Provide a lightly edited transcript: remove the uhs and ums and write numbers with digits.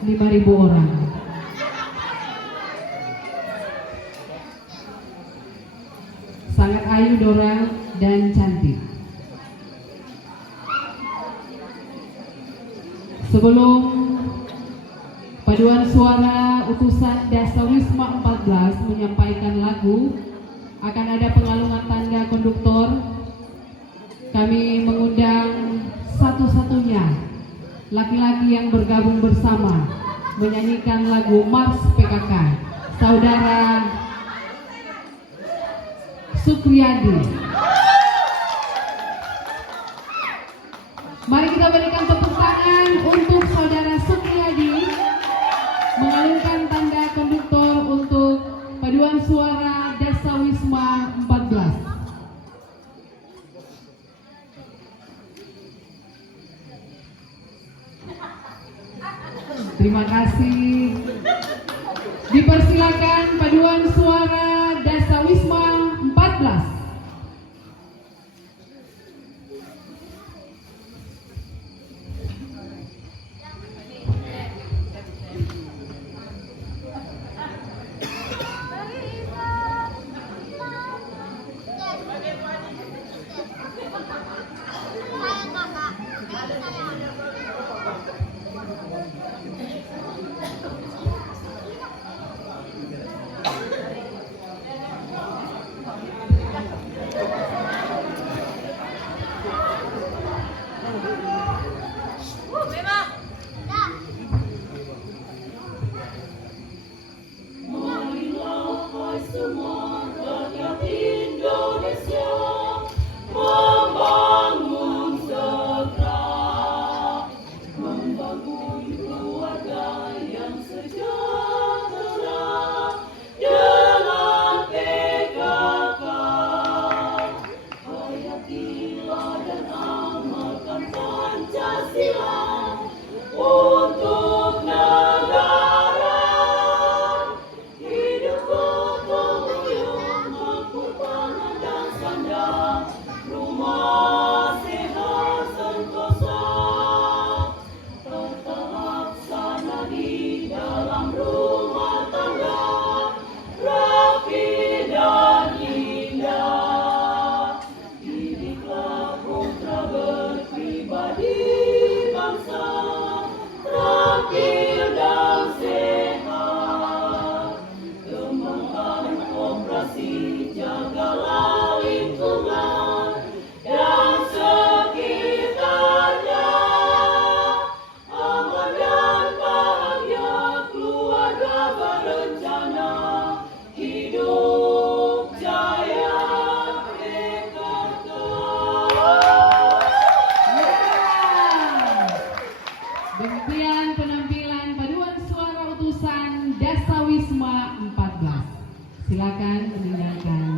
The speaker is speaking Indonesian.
5.000 orang. Sangat ayu dorang dan cantik. Sebelum paduan suara utusan Dasawisma 14 menyampaikan lagu, akan ada pengalungan tanda konduktor. Kami mengundang satu-satunya laki-laki yang bergabung bersama menyanyikan lagu Mars PKK, Saudara Supriyadi. Mari kita berikan tepuk tangan untuk Saudara Supriyadi mengalunkan tanda konduktor untuk paduan suara Dasawisma 14. Terima kasih. Dipersilakan paduan suara Dasawisma 14. Demikian penampilan paduan suara utusan Dasawisma 14. Silakan meninggalkan